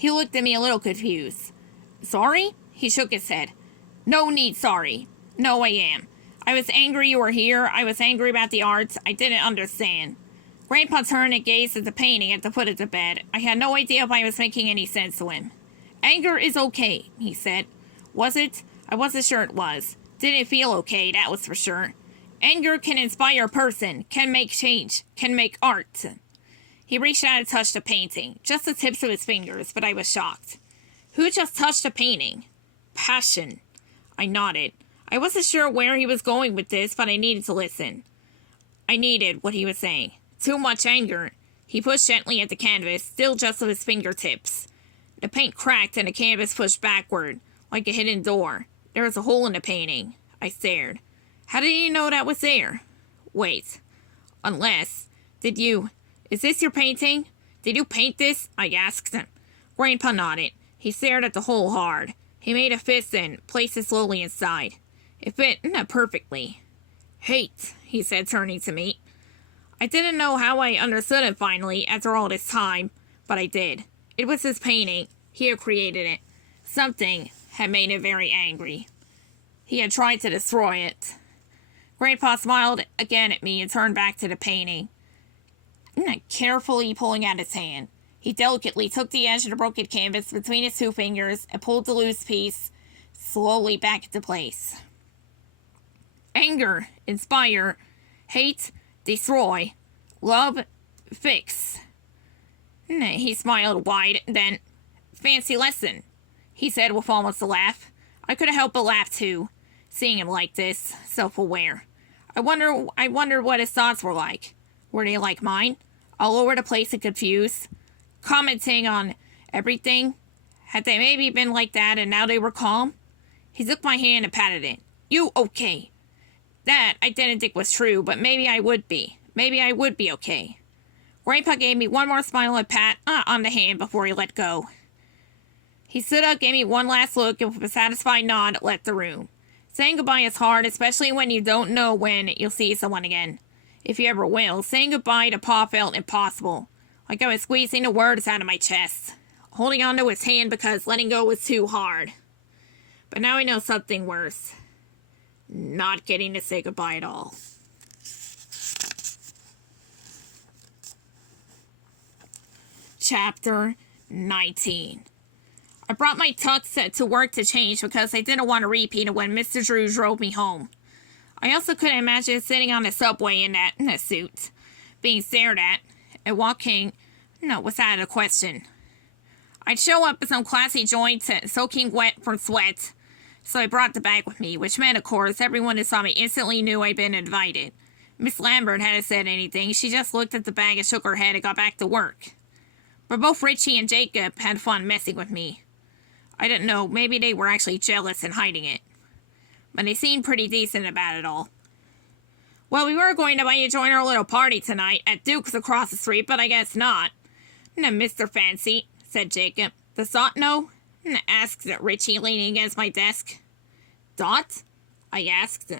He looked at me a little confused. Sorry? He shook his head. No need sorry. No, I am. I was angry you were here. I was angry about the arts. I didn't understand. Grandpa turned and gazed at the painting at the foot of the bed. I had no idea if I was making any sense to him. Anger is okay, he said. Was it? I wasn't sure it was. Didn't feel okay, that was for sure. Anger can inspire a person, can make change, can make art. He reached out and touched the painting, just the tips of his fingers, but I was shocked. Who just touched the painting? Passion. I nodded. I wasn't sure where he was going with this, but I needed to listen. I needed what he was saying. Too much anger. He pushed gently at the canvas, still just with his fingertips. The paint cracked and the canvas pushed backward, like a hidden door. There was a hole in the painting. I stared. How did he know that was there? Wait. Unless... Is this your painting? Did you paint this? I asked him. Grandpa nodded. He stared at the hole hard. He made a fist and placed it slowly inside. It fit perfectly. Hate, he said, turning to me. I didn't know how I understood him finally, after all this time, but I did. It was his painting. He had created it. Something had made him very angry. He had tried to destroy it. Grandpa smiled again at me and turned back to the painting. Carefully pulling out his hand, he delicately took the edge of the broken canvas between his two fingers and pulled the loose piece slowly back into place. Anger, inspire, hate, destroy, love, fix. He smiled wide, then, fancy lesson, he said with almost a laugh. I couldn't help but laugh too, seeing him like this, self-aware. I wondered what his thoughts were like. Were they like mine? All over the place and confused? Commenting on everything? Had they maybe been like that and now they were calm? He took my hand and patted it. You okay? That I didn't think was true, but maybe I would be. Maybe I would be okay. Grandpa gave me one more smile and pat on the hand before he let go. He stood up, gave me one last look, and with a satisfied nod, left the room. Saying goodbye is hard, especially when you don't know when you'll see someone again. If you ever will. Saying goodbye to Pa felt impossible. Like I was squeezing the words out of my chest. Holding onto his hand because letting go was too hard. But now I know something worse. Not getting to say goodbye at all. Chapter 19. I brought my tux to work to change because I didn't want to repeat it when Mr. Drew drove me home. I also couldn't imagine sitting on the subway in that suit, being stared at, and walking was out of the question. I'd show up at some classy joint soaking wet from sweat, so I brought the bag with me, which meant, of course, everyone who saw me instantly knew I'd been invited. Miss Lambert hadn't said anything. She just looked at the bag and shook her head and got back to work. But both Richie and Jacob had fun messing with me. I didn't know, maybe they were actually jealous and hiding it. But they seemed pretty decent about it all. Well, we were going to invite you to join our little party tonight at Duke's across the street, but I guess not. Mr. Fancy, said Jacob. Does Dot know? Asked Richie, leaning against my desk. Dot? I asked.